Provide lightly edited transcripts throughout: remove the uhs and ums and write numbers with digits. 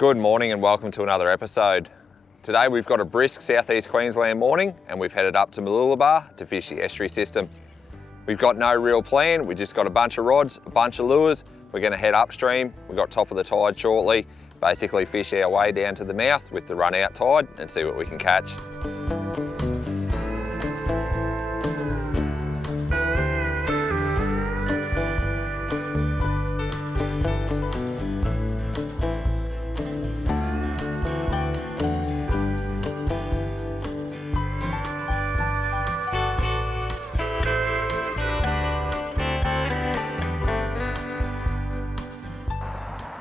Good morning and welcome to another episode. Today we've got a brisk southeast Queensland morning and we've headed up to Mooloolah to fish the estuary system. We've got no real plan, we just got a bunch of rods, a bunch of lures. We're going to head upstream, we've got top of the tide shortly, basically fish our way down to the mouth with the run out tide and see what we can catch.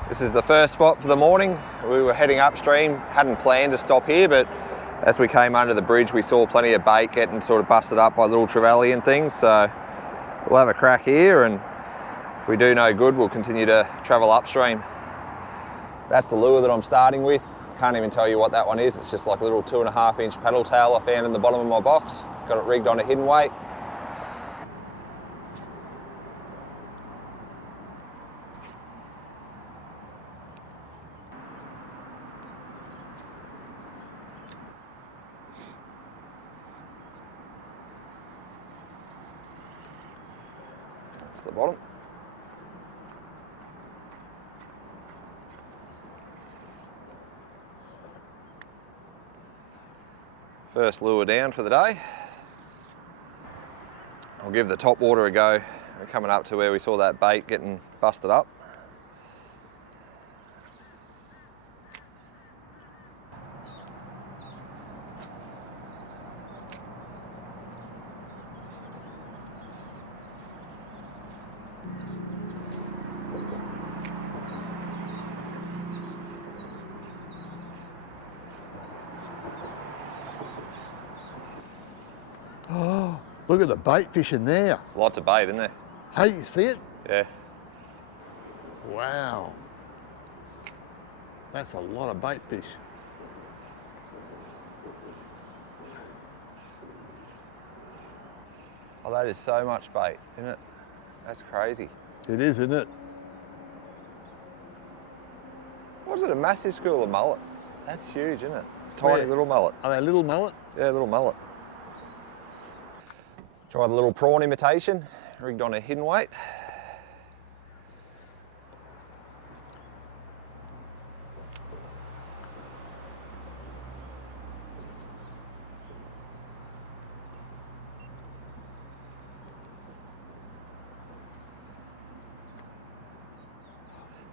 This is the first spot for the morning. We were heading upstream, hadn't planned to stop here, but as we came under the bridge, we saw plenty of bait getting sort of busted up by little trevally and things. So we'll have a crack here, and if we do no good, we'll continue to travel upstream. That's the lure that I'm starting with. Can't even tell you what that one is. It's just like a little 2.5 inch paddle tail I found in the bottom of my box. Got it rigged on a hidden weight. The bottom. First lure down for the day. I'll give the top water a go. We're coming up to where we saw that bait getting busted up. Oh, look at the bait fish in there. There's lots of bait, isn't there? Hey, you see it? Yeah. Wow. That's a lot of bait fish. Oh, that is so much bait, isn't it? That's crazy. It is, isn't it? Was it a massive school of mullet? That's huge, isn't it? Tiny little mullet. Are they little mullet? Yeah, little mullet. Try the little prawn imitation, rigged on a hidden weight.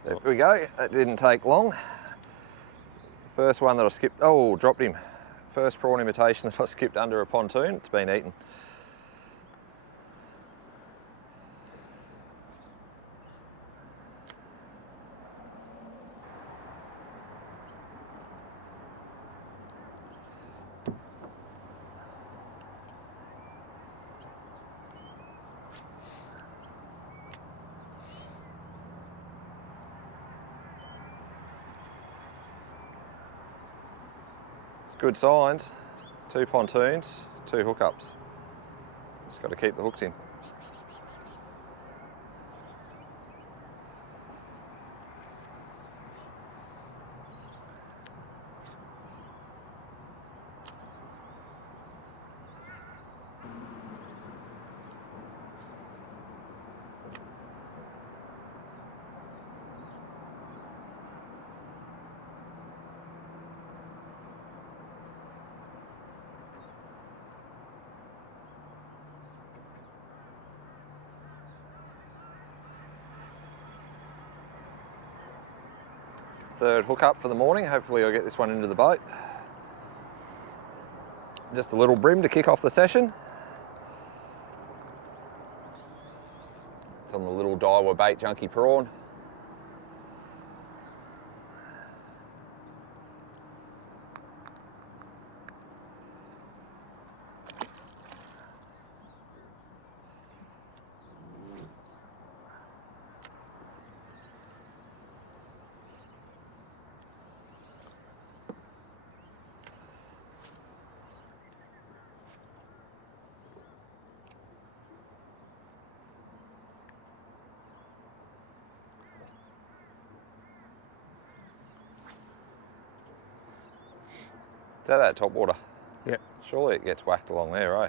There we go, that didn't take long. First one that I skipped, oh, dropped him. First prawn imitation that I skipped under a pontoon, it's been eaten. Good signs, 2 pontoons, 2 hookups. Just got to keep the hooks in. Third hook up for the morning. Hopefully I'll get this one into the boat. Just a little bream to kick off the session. It's on the little Daiwa Bait Junkie prawn. Is that top water? Yep. Surely it gets whacked along there, eh?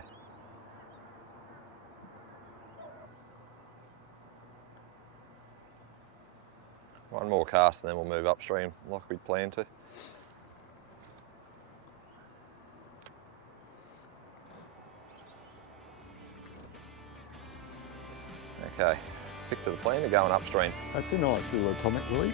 One more cast and then we'll move upstream like we'd planned to. Okay, stick to the plan of going upstream. That's a nice little atomic, Willie.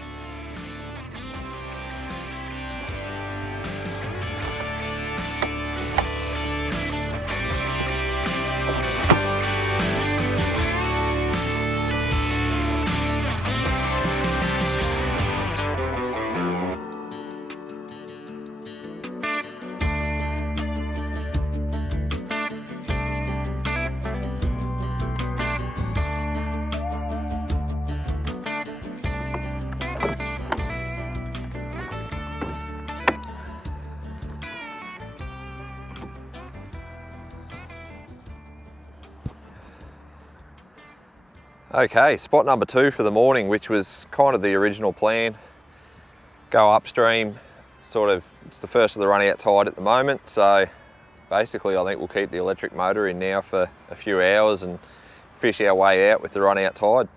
Okay, spot number 2 for the morning, which was kind of the original plan. Go upstream, sort of, it's the first of the run out tide at the moment, so basically I think we'll keep the electric motor in now for a few hours and fish our way out with the run out tide.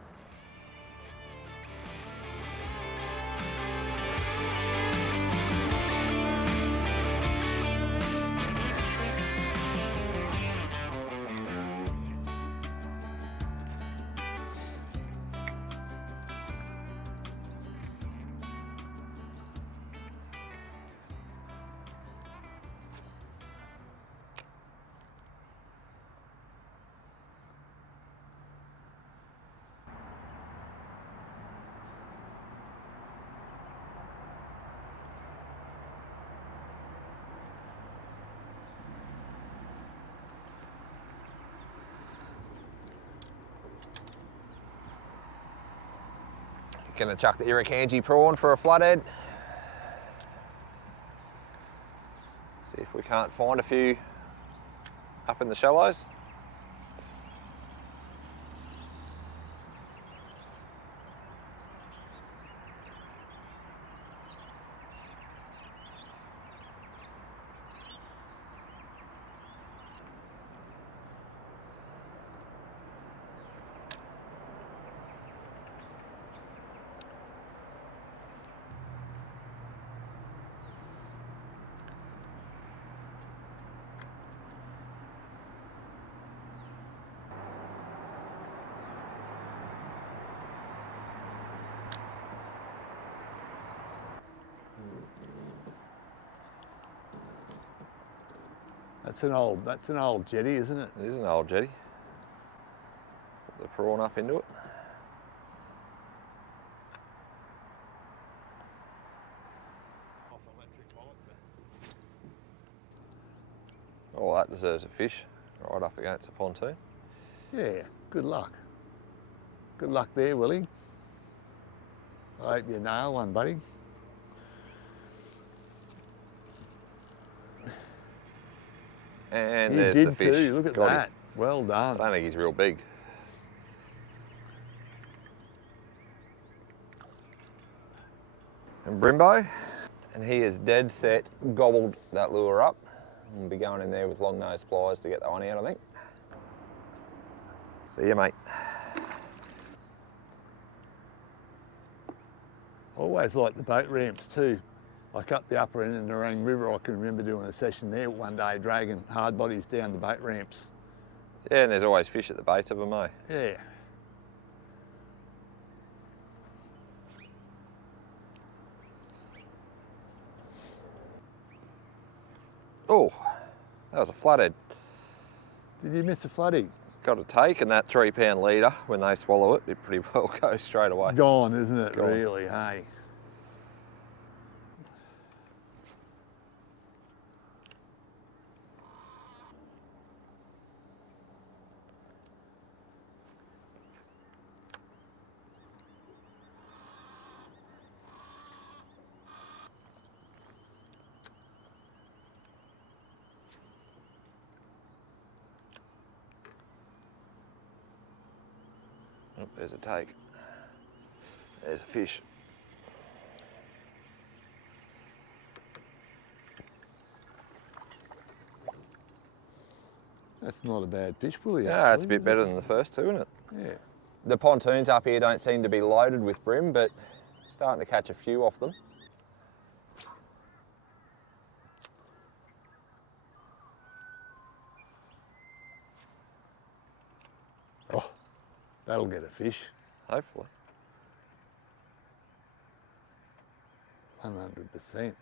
Gonna chuck the Irukandji prawn for a flathead. See if we can't find a few up in the shallows. That's an old jetty, isn't it? It is an old jetty. Put the prawn up into it. Oh, that deserves a fish right up against the pontoon. Yeah, good luck. Good luck there, Willie. I hope you nail one, buddy. And You there's did the fish. too, look at Got him. that. Well done. I don't think he's real big. And Brimbo, and he is dead set, gobbled that lure up. We'll be going in there with long nose pliers to get that one out, I think. See you, mate. I always like the boat ramps too. Like up the upper end of the Mooloolah River, I can remember doing a session there one day, dragging hard bodies down the boat ramps. Yeah, and there's always fish at the base of them, eh? Yeah. Oh, that was a flathead. Did you miss a flooding? Got a take, and that 3 pound leader, when they swallow it, it pretty well goes straight away. Gone, isn't it? Gone. Really, hey? Oh, there's a take. There's a fish. That's not a bad fish pulley. Yeah, it's a actually, bit better than the first two, isn't it? Yeah. The pontoons up here don't seem to be loaded with bream, but starting to catch a few off them. Oh, that'll get a fish. Hopefully. 100%, really.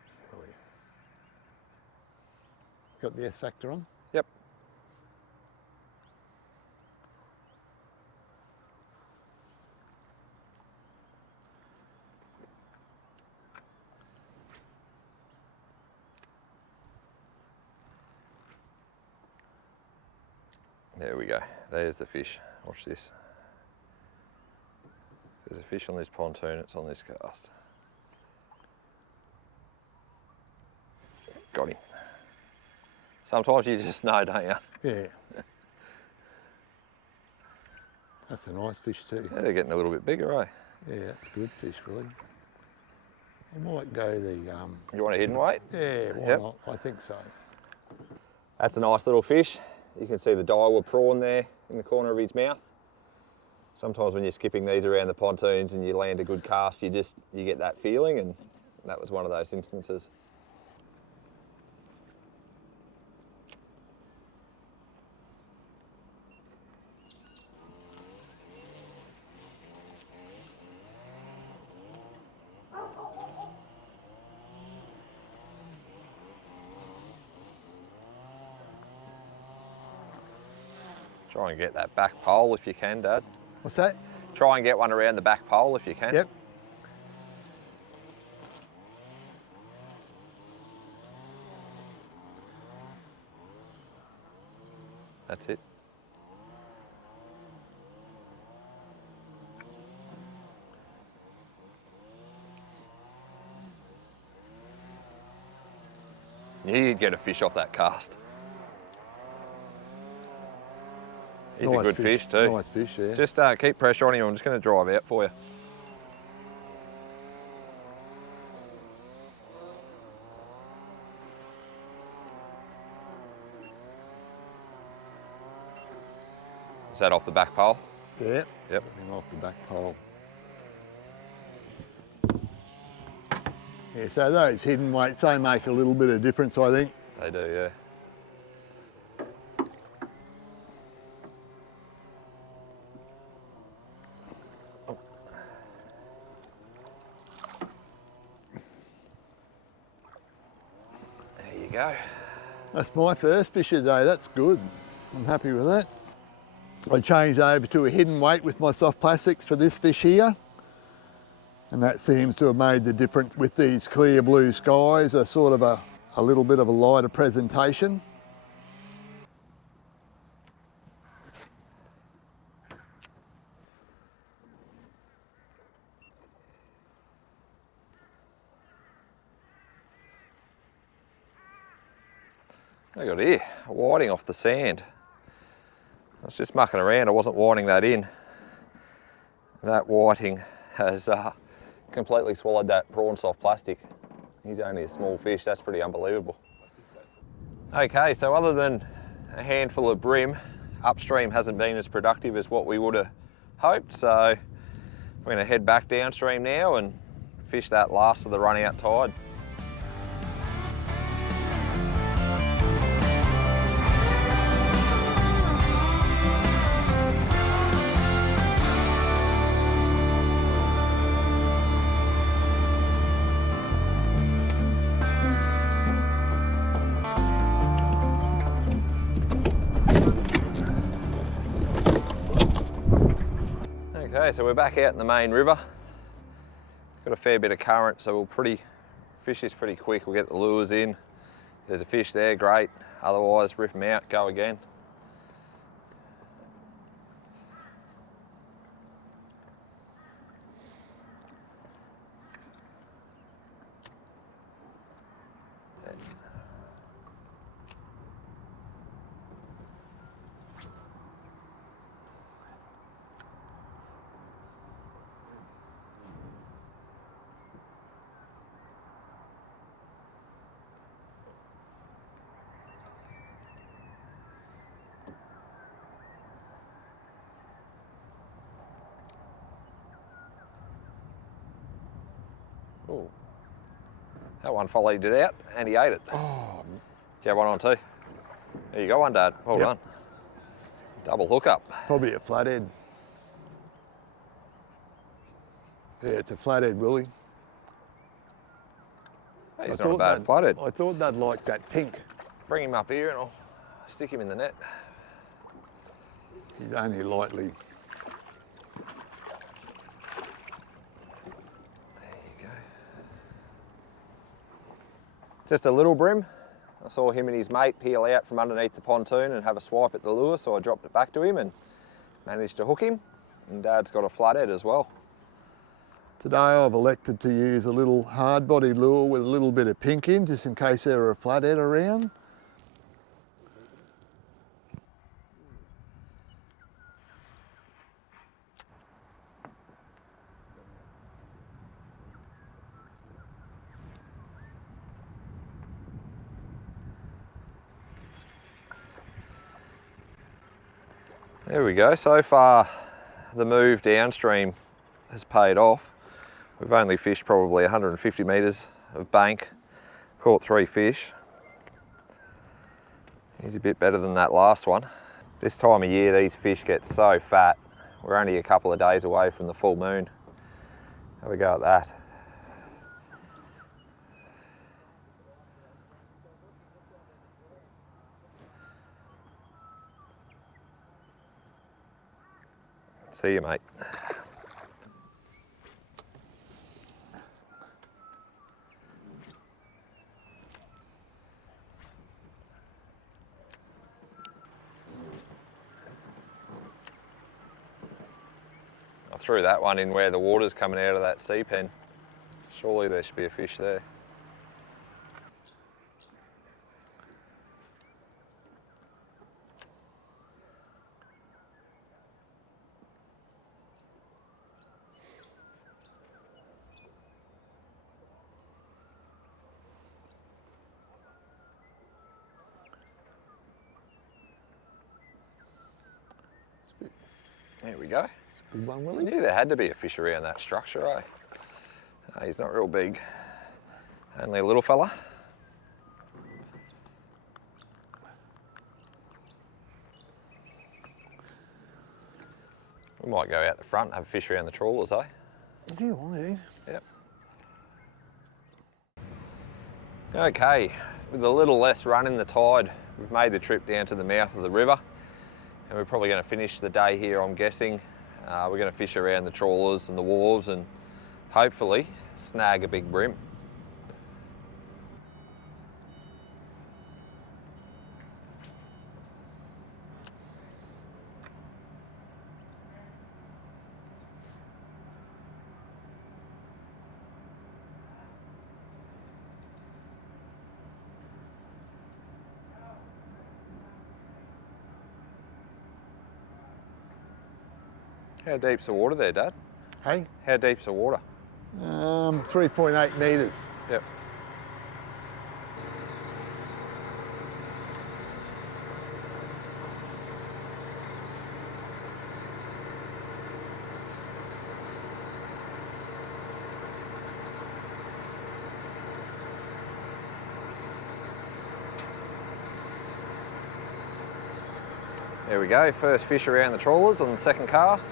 Got the S factor on? Yep. There we go. There's the fish. Watch this. There's a fish on this pontoon, it's on this cast. Got him. Sometimes you just know, don't you? Yeah. That's a nice fish too. Yeah, they're getting a little bit bigger, eh? Yeah, that's good fish, really. I might go the... You want a hidden weight? Yeah, why Yep. not? I think so. That's a nice little fish. You can see the Daiwa prawn there in the corner of his mouth. Sometimes when you're skipping these around the pontoons and you land a good cast, you get that feeling, and that was one of those instances. Try and get that back pole if you can, Dad. What's that? Try and get one around the back pole if you can. Yep. That's it. You'd get a fish off that cast. He's Nice a good fish too. Nice fish, yeah. Just keep pressure on him. I'm just going to drive out for you. Is that off the back pole? Yeah. Yep. And off the back pole. Yeah, so those hidden weights, they make a little bit of difference, I think. They do, yeah. There you go. That's my first fish of the day, that's good. I'm happy with that. I changed over to a hidden weight with my soft plastics for this fish here. And that seems to have made the difference with these clear blue skies, a sort of a little bit of a lighter presentation. I got here, a whiting off the sand. I was just mucking around, I wasn't whiting that in. That whiting has completely swallowed that prawn soft plastic. He's only a small fish, that's pretty unbelievable. Okay, so other than a handful of bream, upstream hasn't been as productive as what we would have hoped, so we're going to head back downstream now and fish that last of the run out tide. Okay, so we're back out in the main river. Got a fair bit of current, so fish is pretty quick. We'll get the lures in. There's a fish there, great. Otherwise, rip them out, go again. Ooh. That one followed it out and he ate it. Oh, Do you have one on too? There you go, one, Dad. Well done. Double hookup. probably a flathead. Yeah, it's a flathead, Willie. Hey, he's not a bad flathead. I thought they'd like that pink. Bring him up here and I'll stick him in the net. He's only lightly. There you go. Just a little bream. I saw him and his mate peel out from underneath the pontoon and have a swipe at the lure, so I dropped it back to him and managed to hook him. And Dad's got a flathead as well. Today I've elected to use a little hard-bodied lure with a little bit of pink in, just in case there are a flathead around. There we go. So far the move downstream has paid off. We've only fished probably 150 metres of bank, caught 3 fish. He's a bit better than that last one. This time of year these fish get so fat. We're only a couple of days away from the full moon. Have a go at that. See you, mate. I threw that one in where the water's coming out of that sea pen. Surely there should be a fish there. There we go. Good one, I Willie. knew there had to be a fish around that structure, eh? No, he's not real big. Only a little fella. We might go out the front and have a fish around the trawlers, eh? If you want to. Yep. Okay, with a little less run in the tide, we've made the trip down to the mouth of the river. And we're probably going to finish the day here, I'm guessing. We're going to fish around the trawlers and the wharves and hopefully snag a big bream. How deep's the water there, Dad? Hey? How deep's the water? 3.8 metres. Yep. There we go, first fish around the trawlers on the second cast.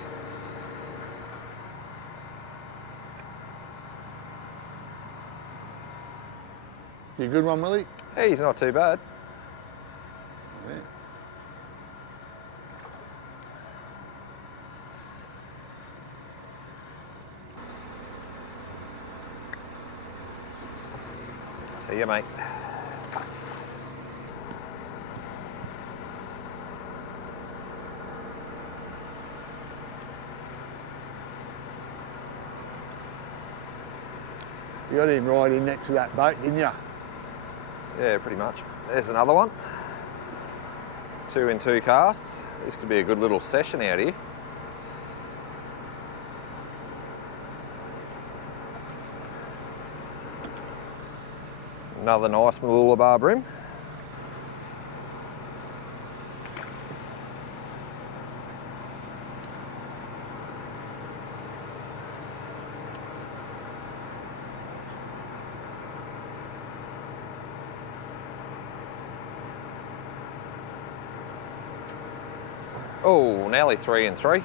Is he a good one, Willie? Hey, he's not too bad. Yeah. See you, mate. You got him right in next to that boat, didn't you? Yeah, pretty much. There's another one. 2 in 2 casts. This could be a good little session out here. Another nice Mooloolaba bream. Oh, nearly 3 and 3.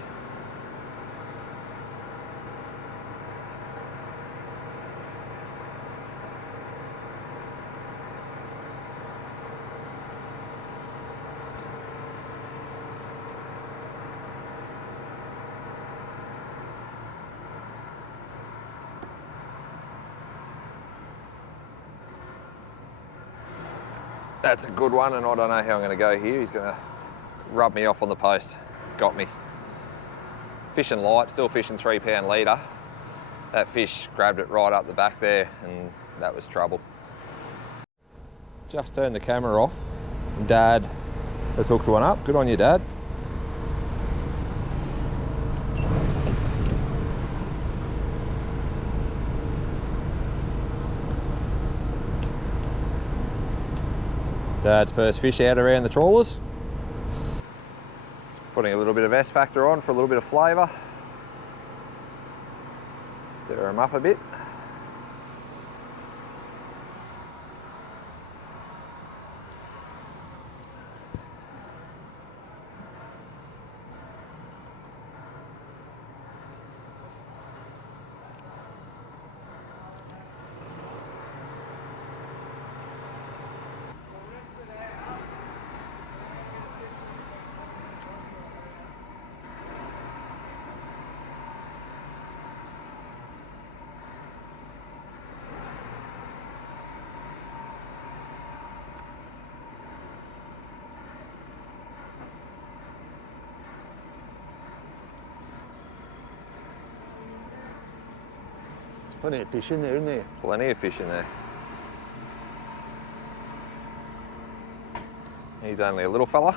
That's a good one, and I don't know how I'm going to go here. He's going to rub me off on the post. Got me. Fishing light, still fishing 3 pound leader. That fish grabbed it right up the back there, and that was trouble. Just turned the camera off. Dad has hooked one up. Good on you, Dad. Dad's first fish out around the trawlers. Just putting a little bit of S factor on for a little bit of flavour. Stir them up a bit. Plenty of fish in there, isn't there? Plenty of fish in there. He's only a little fella.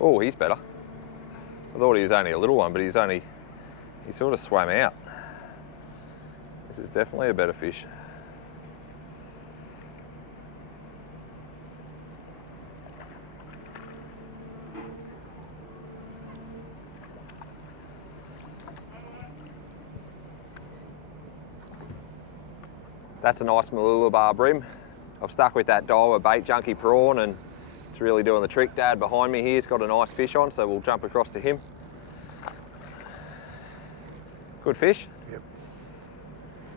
Oh, he's better. I thought he was only a little one, but he sort of swam out. This is definitely a better fish. That's a nice Mooloolah bream. I've stuck with that Daiwa Bait Junkie prawn, and it's really doing the trick. Dad behind me here's got a nice fish on, so we'll jump across to him. Good fish? Yep.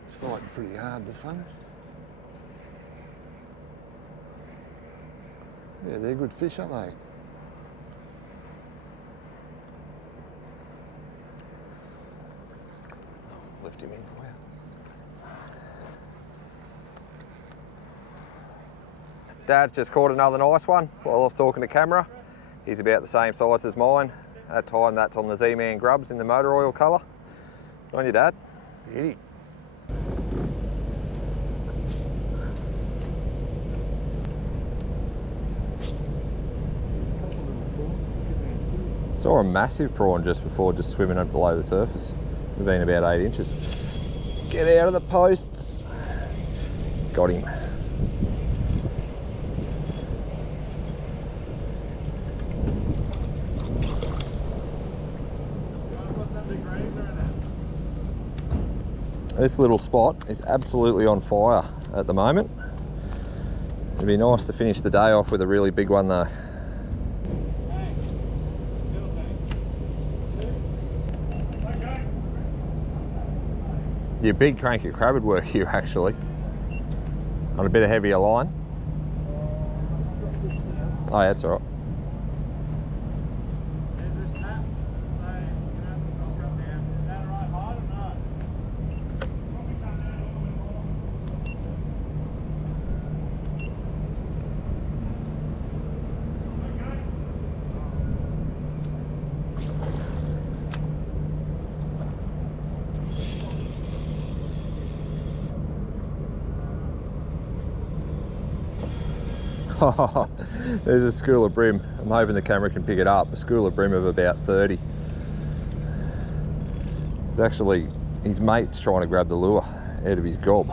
It's fighting pretty hard, this one. Yeah, they're good fish, aren't they? Lift him in for you. Dad's just caught another nice one while I was talking to camera. He's about the same size as mine. That time that's on the Z-Man grubs in the motor oil colour. Good on you, Dad. Beauty. Saw a massive prawn just before, just swimming up below the surface. Would have been about 8 inches. Get out of the posts. Got him. This little spot is absolutely on fire at the moment. It'd be nice to finish the day off with a really big one though. Your big cranky crab would work here actually. On a bit of heavier line. Oh yeah, that's all right. There's a school of bream. I'm hoping the camera can pick it up. A school of bream of about 30. It's actually, his mate's trying to grab the lure out of his gob.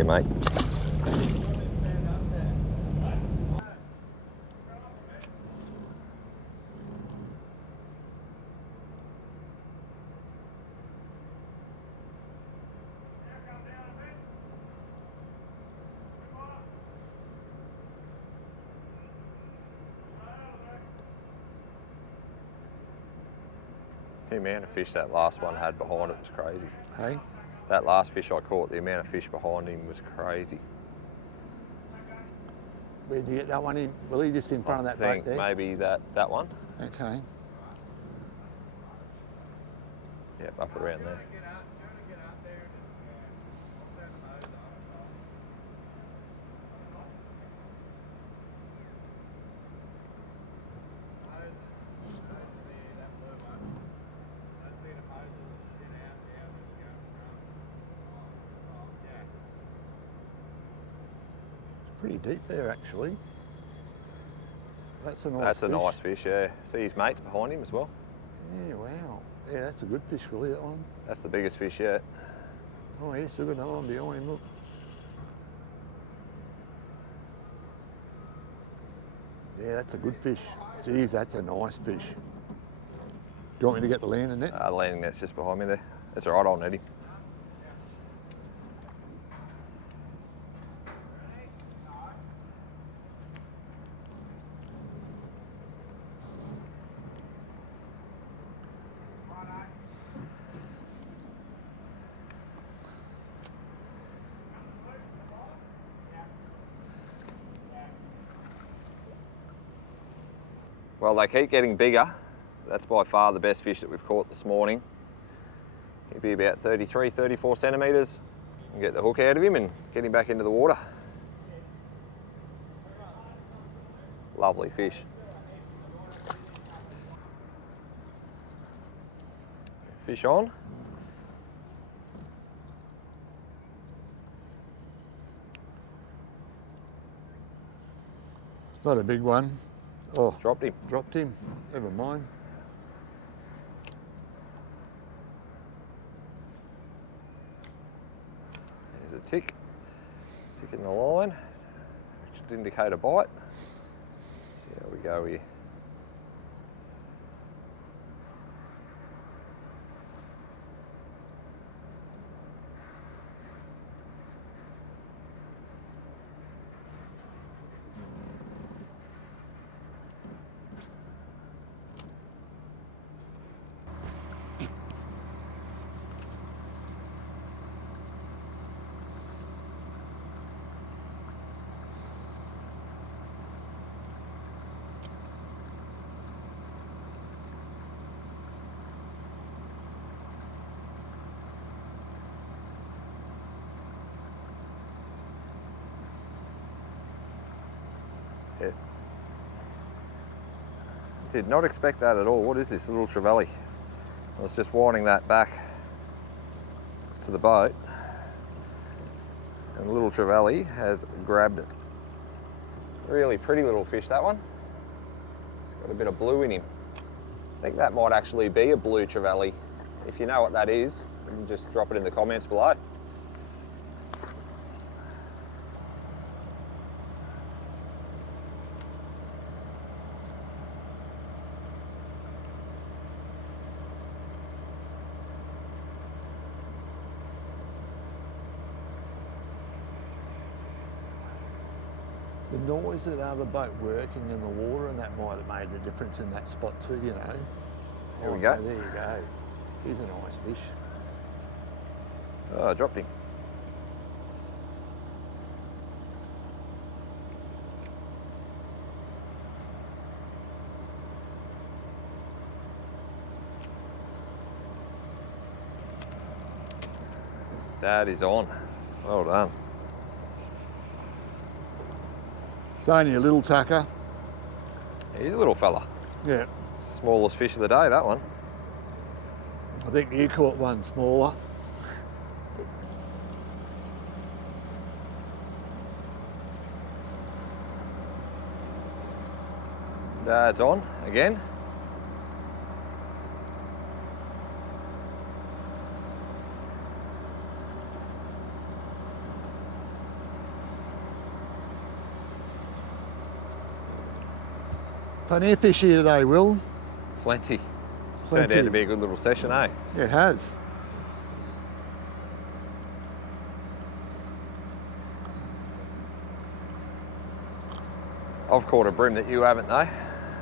Yeah, mate. The amount of fish that last one had behind it was crazy. Hey? That last fish I caught, the amount of fish behind him was crazy. Where'd you get that one in? Willie, just in front of that boat there? Maybe that one. Okay. Yep, up around there. Pretty deep there, actually. That's a nice That's a fish. nice fish, yeah. See his mates behind him as well? Yeah, wow. Yeah, that's a good fish, Willie, that one. That's the biggest fish yet. Oh, yes, look at another one behind him, look. Yeah, that's a good fish. Geez, that's a nice fish. Do you want me to get the landing net? Landing net's just behind me there. That's all right, I'll net him. Well, they keep getting bigger. That's by far the best fish that we've caught this morning. He'll be about 33, 34 centimetres. And get the hook out of him and get him back into the water. Lovely fish. Fish on. It's not a big one. Oh, Dropped him. dropped him. Never mind. There's a tick. Tick in the line, which would indicate a bite. See how we go here. Yeah. Did not expect that at all. What is this, a little trevally? I was just winding that back to the boat and the little trevally has grabbed it. Really pretty little fish, that one. It's got a bit of blue in him. I think that might actually be a blue trevally. If you know what that is, you can just drop it in the comments below. The noise of the other boat working in the water, and that might have made the difference in that spot too, you know. There we go. There you go. He's a nice fish. Oh, I dropped him. That is on. Well done. It's only a little tucker. He's a little fella. Yeah. Smallest fish of the day, that one. I think you caught one smaller. Dad's on again. Plenty of fish here today, Will. Plenty. Turned out to be a good little session, eh? Yeah, it has. I've caught a bream that you haven't though.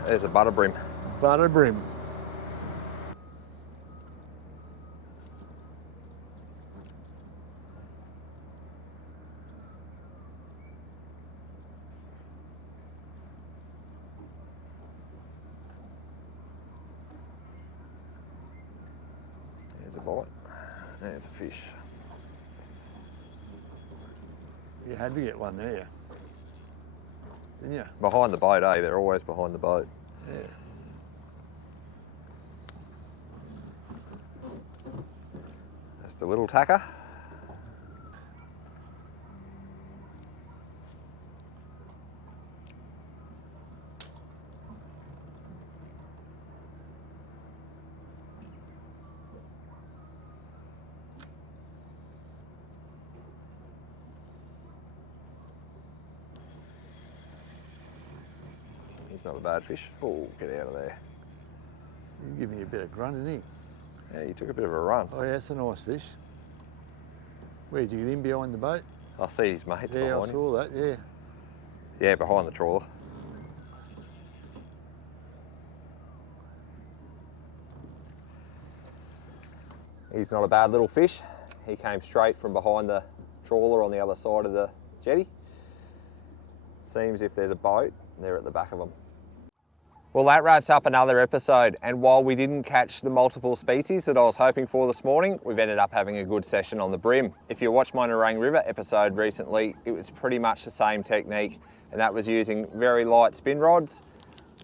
There's a butter bream. Butter bream. There's a bite. There's a fish. You had to get one there, didn't you? Behind the boat, eh? They're always behind the boat. Yeah. Just a little tacker. He's not a bad fish. Oh, get out of there. You give me a bit of grunt, didn't he? Yeah, you took a bit of a run. Oh yeah, it's a nice fish. Where'd you get in behind the boat? I see his mates Yeah, I behind him. saw that, yeah. Yeah, behind the trawler. He's not a bad little fish. He came straight from behind the trawler on the other side of the jetty. Seems if there's a boat, they're at the back of them. Well, that wraps up another episode, and while we didn't catch the multiple species that I was hoping for this morning, we've ended up having a good session on the bream. If you watched my Mooloolah River episode recently, it was pretty much the same technique, and that was using very light spin rods,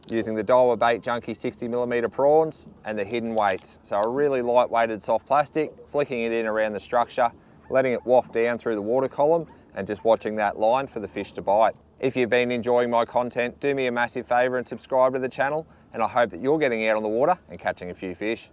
using the Daiwa Bait Junkie 60mm prawns, and the hidden weights. So a really light-weighted soft plastic, flicking it in around the structure, letting it waft down through the water column, and just watching that line for the fish to bite. If you've been enjoying my content, do me a massive favour and subscribe to the channel, and I hope that you're getting out on the water and catching a few fish.